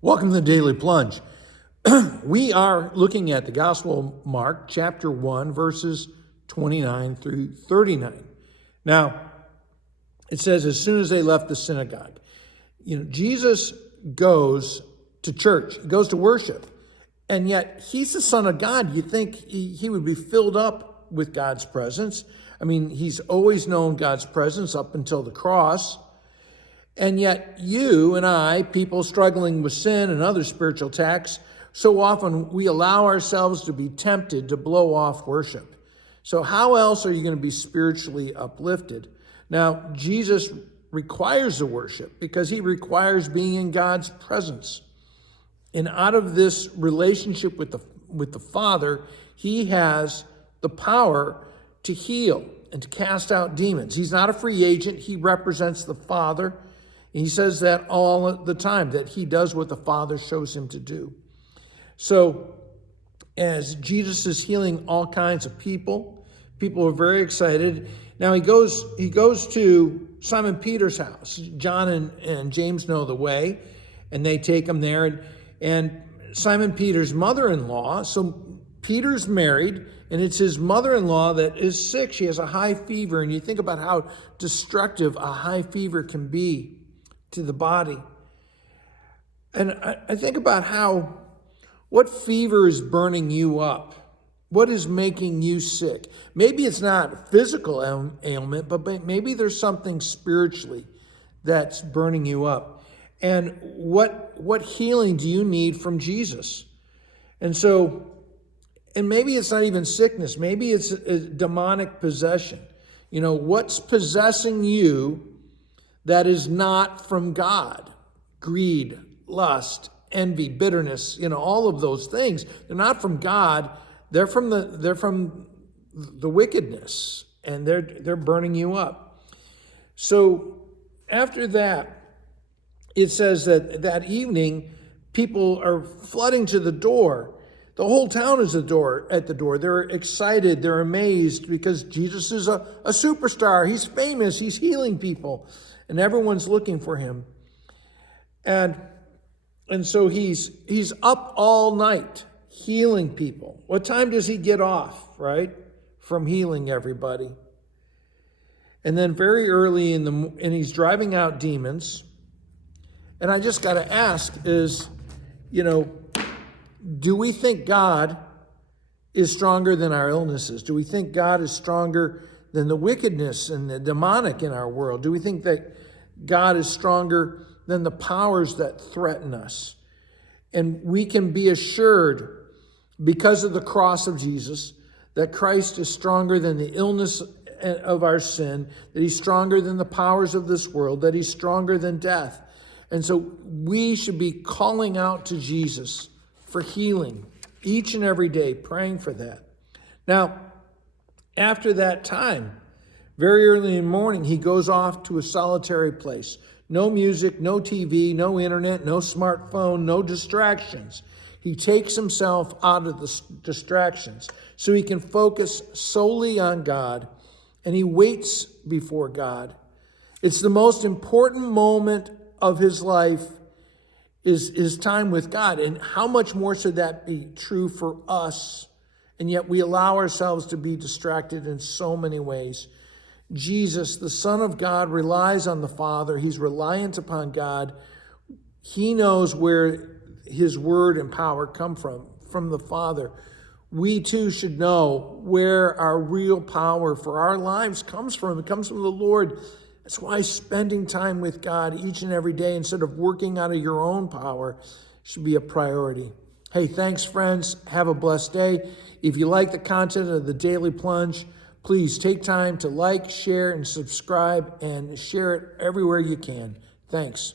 Welcome to the Daily Plunge. We are looking at the Gospel of Mark, chapter 1, verses 29 through 39. Now, it says, as soon as they left the synagogue, Jesus goes to church, he goes to worship, and yet he's the Son of God. You think he would be filled up with God's presence. I mean, he's always known God's presence up until the cross. And yet you and I, people struggling with sin and other spiritual attacks, so often we allow ourselves to be tempted to blow off worship. So how else are you going to be spiritually uplifted? Now, Jesus requires the worship because he requires being in God's presence. And out of this relationship with the Father, he has the power to heal and to cast out demons. He's not a free agent. He represents the Father. He says that all the time, that he does what the Father shows him to do. So as Jesus is healing all kinds of people are very excited. Now he goes to Simon Peter's house. John and James know the way, and they take him there. And Simon Peter's mother-in-law, so Peter's married, and it's his mother-in-law that is sick. She has a high fever, and you think about how destructive a high fever can be to the body. And I think about what fever is burning you up? What is making you sick? Maybe it's not physical ailment, but maybe there's something spiritually that's burning you up. And what healing do you need from Jesus? And maybe it's not even sickness. Maybe it's a demonic possession. What's possessing you that is not from God? Greed, lust, envy, bitterness, all of those things. They're not from God. They're from the wickedness, and they're burning you up. So after that, it says that evening, people are flooding to the door. The whole town is at the door. They're excited. They're amazed because Jesus is a superstar. He's famous. He's healing people. And everyone's looking for him. And so he's up all night healing people. What time does he get off, right? From healing everybody. And then very early and he's driving out demons. And I just got to ask is, do we think God is stronger than our illnesses? Do we think God is stronger than the wickedness and the demonic in our world? Do we think that God is stronger than the powers that threaten us? And we can be assured, because of the cross of Jesus, that Christ is stronger than the illness of our sin, that he's stronger than the powers of this world, that he's stronger than death. And so we should be calling out to Jesus for healing each and every day, praying for that. Now, after that time, very early in the morning, he goes off to a solitary place. No music, no TV, no internet, no smartphone, no distractions. He takes himself out of the distractions so he can focus solely on God, and he waits before God. It's the most important moment of his life is time with God. And how much more should that be true for us? And yet we allow ourselves to be distracted in so many ways. Jesus, the Son of God, relies on the Father. He's reliant upon God. He knows where his word and power come from the Father. We too should know where our real power for our lives comes from. It comes from the Lord. That's why spending time with God each and every day instead of working out of your own power should be a priority. Hey, thanks, friends. Have a blessed day. If you like the content of the Daily Plunge, please take time to like, share, and subscribe, and share it everywhere you can. Thanks.